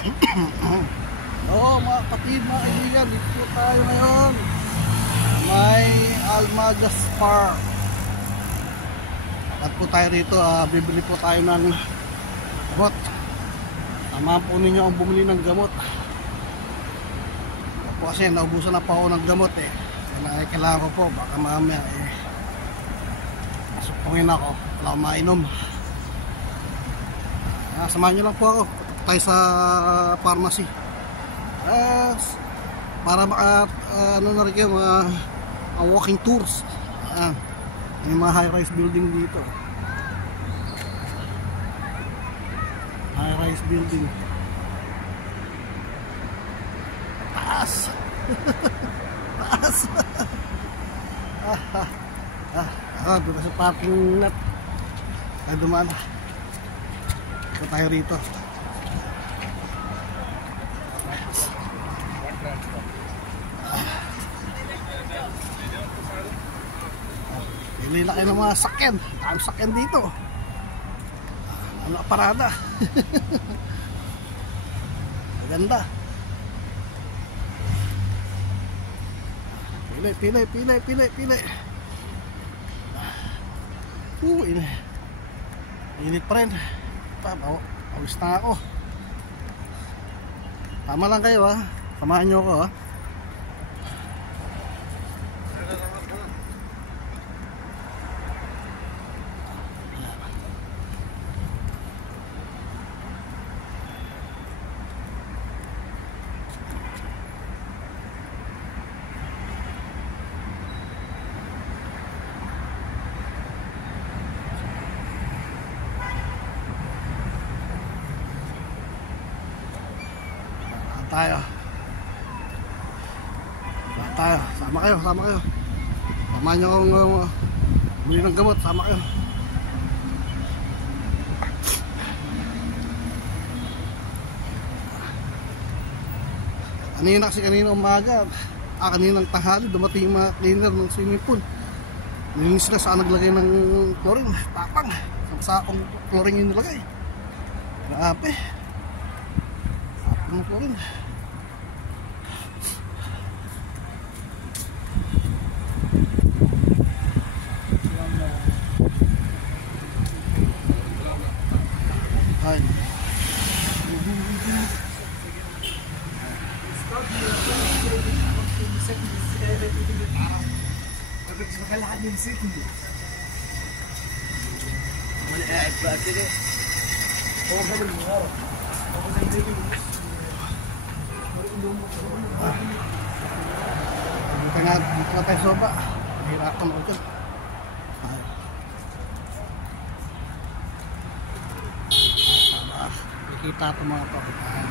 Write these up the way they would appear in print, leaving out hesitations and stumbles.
Oo mga kapatid, mga kaibigan, dito po tayo ngayon. May Almagas Park. At po tayo rito, bibili po tayo ng gamot. Tamahan po ninyo ang bumili ng gamot. Po kasi naubusan na pa ako ng gamot eh. Kailangan ko po, baka mamaya masupungin ako, wala akong mainom. Samahan nyo lang po ako, tayo sa pharmacy. Para maka ano na rin kayo, mga walking tours. May mga high-rise building dito. High-rise building. Taas. Taas. Dito sa parking lot. Ay dumaan. Ito tayo rito. Pili na kayo ng mga sakyan. Ang sakyan dito. Ano parada. Maganda. Pili. Init pa rin. Pawis na ako. Tama lang kayo ha. Samahan nyo ako ha. Tayo. Sama kayo. Samahan nyo akong bumili ng gamot. Sama kayo. Kanina umaga, kaninang tanghali, dumating yung mga cleaner ng swimming pool. Nilinis sila saan naglagay ng chlorine. Tapang. Sa akong chlorine yung nilagay. Grabe. Tapang ng chlorine. Dito na tayo soba. Nahirapan ako dyan. Nakikita ito mga pakitaan.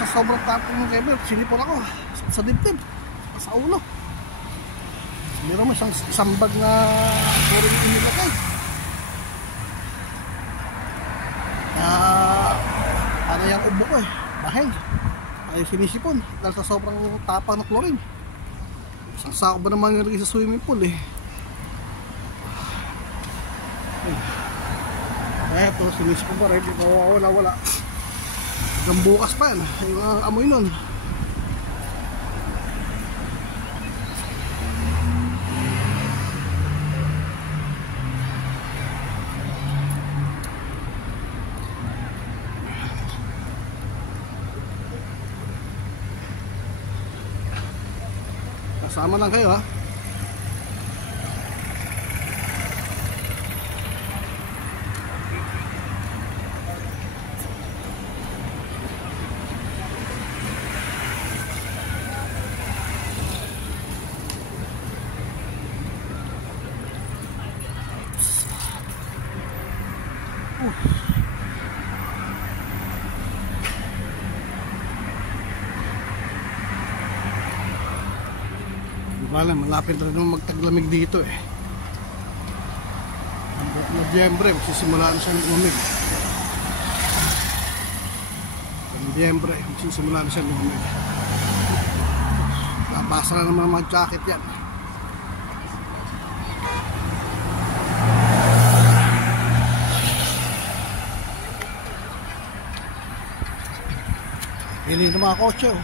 Sa sobrang tapong ng kebel, sinipon ako sa dibdib, sa ulo. Meron mo isang bag na puring inilagay. Ano yung ubo ko eh, bahel. Ay sinisipon dahil sa sobrang tapang ng chlorine. Isang sako ba naman nilagay sa swimming pool eh. Eto, sinisipon pa rin, wala. Hanggang bukas pa yan, yung amoy nun. Kasama lang kayo ha. Malapit na rin magtaglamig dito eh. Nobyembre, magsisimula na siya lumig. Nobyembre, magsisimula na siya lumig. Nabasa na naman mga jacket yan. Hili ng mga kotse oh.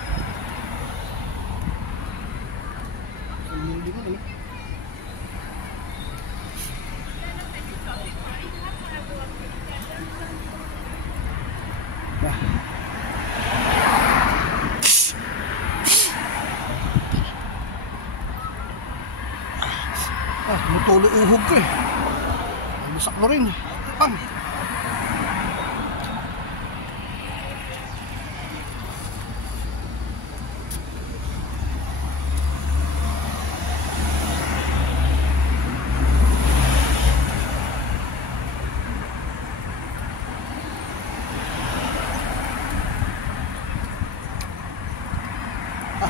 Hindi mo eh. Mutuloy uhog ko eh. Masak mo rin. Pang!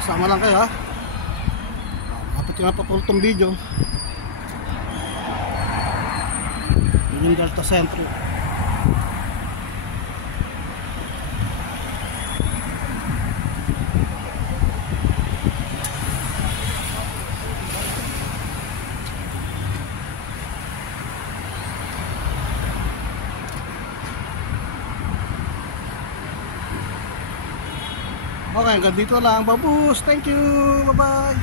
Sama lang kayo ha. Kapit nga patulog itong video. Yung Delta Centro. Okay, hanggang dito lang. Babus, thank you, bye bye.